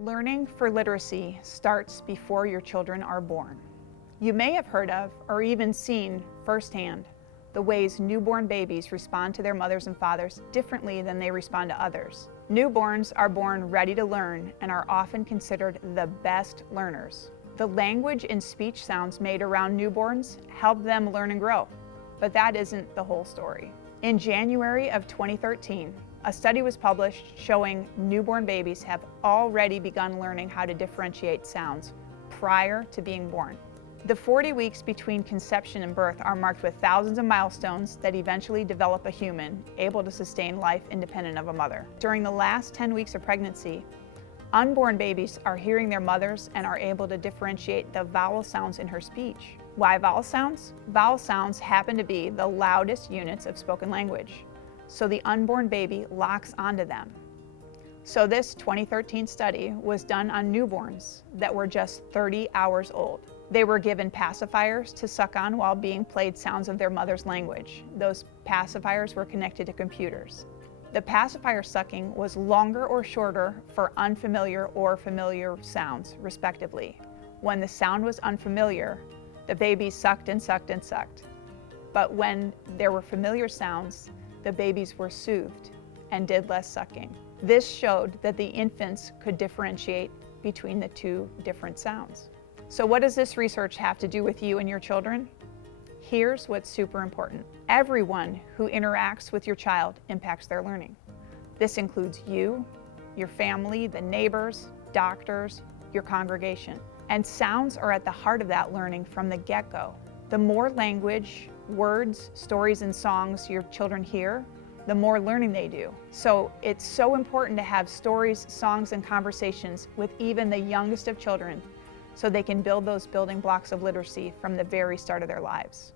Learning for literacy starts before your children are born. You may have heard of or even seen firsthand the ways newborn babies respond to their mothers and fathers differently than they respond to others. Newborns are born ready to learn and are often considered the best learners. The language and speech sounds made around newborns help them learn and grow, but that isn't the whole story. In January of 2013, a study was published showing newborn babies have already begun learning how to differentiate sounds prior to being born. The 40 weeks between conception and birth are marked with thousands of milestones that eventually develop a human able to sustain life independent of a mother. During the last 10 weeks of pregnancy, unborn babies are hearing their mothers and are able to differentiate the vowel sounds in her speech. Why vowel sounds? Vowel sounds happen to be the loudest units of spoken language, so the unborn baby locks onto them. So this 2013 study was done on newborns that were just 30 hours old. They were given pacifiers to suck on while being played sounds of their mother's language. Those pacifiers were connected to computers. The pacifier sucking was longer or shorter for unfamiliar or familiar sounds, respectively. When the sound was unfamiliar, the baby sucked and sucked and sucked. But when there were familiar sounds, the babies were soothed and did less sucking. This showed that the infants could differentiate between the two different sounds. So what does this research have to do with you and your children? Here's what's super important. Everyone who interacts with your child impacts their learning. This includes you, your family, the neighbors, doctors, your congregation. And sounds are at the heart of that learning from the get-go. The more language, words, stories, and songs your children hear, the more learning they do. So it's so important to have stories, songs, and conversations with even the youngest of children so they can build those building blocks of literacy from the very start of their lives.